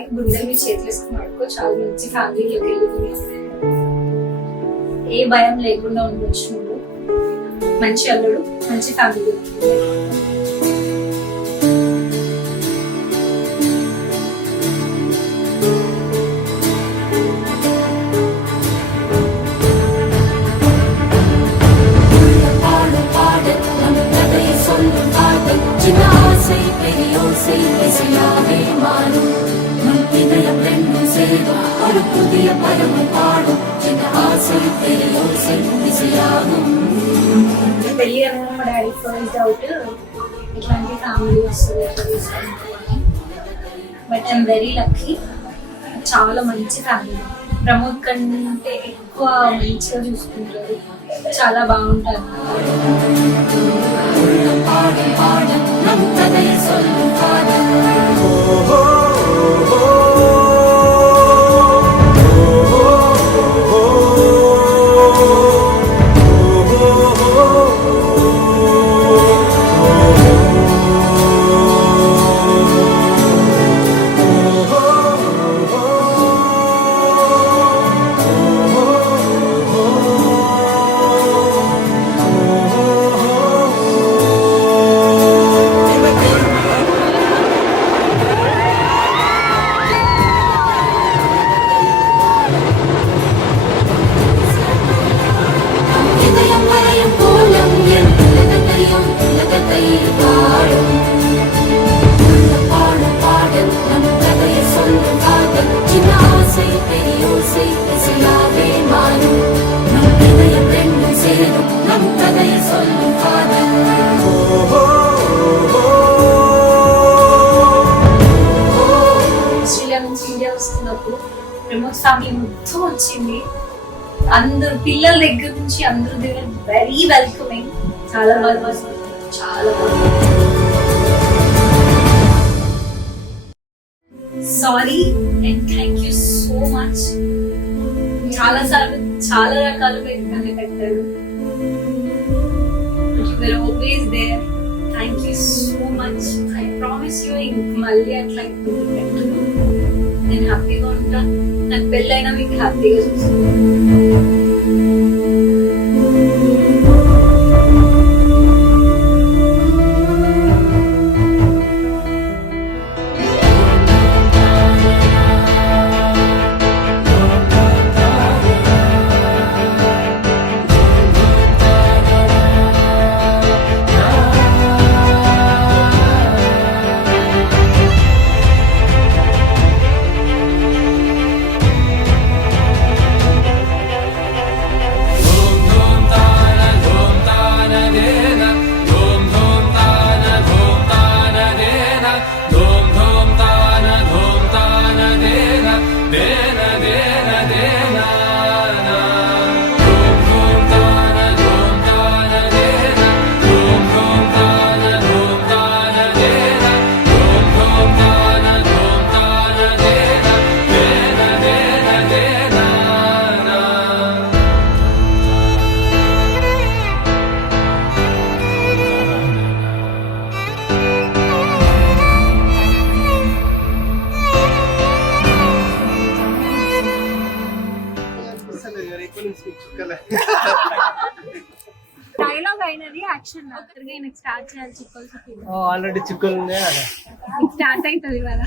హాయిగా గుండె మీద చేతులు వేసుకుని పడుకో. చాలా మంచి ఫ్యామిలీలోకి వెళ్ళి ఏ భయం లేకుండా ఉండొచ్చు. నువ్వు మంచి అల్లుడు, మంచి ఫ్యామిలీ. పెళ్ళి అనగా మా డాడీ ఫస్ట్ డౌట్ ఇట్లాంటి ఫ్యామిలీ వస్తుంది ఎట్లా తీసుకుంటారని. But I'm very lucky. చాలా మంచి ఫ్యామిలీ. ప్రమోద్ కంటే ఎక్కువ మంచిగా చూసుకుంటారు. చాలా బాగుంటారు. ప్రమోద్ ఫ్యామిలీ మొత్తం వచ్చింది. అందరు పిల్లల దగ్గర నుంచి అందరు దగ్గర వెరీ వెల్కమింగ్. చాలా బాగా చాలా బాగా. Sorry and thank you so much. చాలా సార్లు చాలా రకాలుగా ఇబ్బంది పెట్టారు. You were always there. Thank you so much. I promise you ఇంక మళ్ళీ అట్లా ఇబ్బంది పెట్టను. నేను హ్యాపీగా ఉంటాను. నాకు పెళ్ళైనా మీకు హ్యాపీగా చూస్తాను. డైలాగ్ అయినది యాక్షన్ స్టార్ట్ చేయాలి. చిక్కులు ఆల్రెడీ చిక్కులు ఉన్నాయి. స్టార్ట్ అవుతుంది కదా.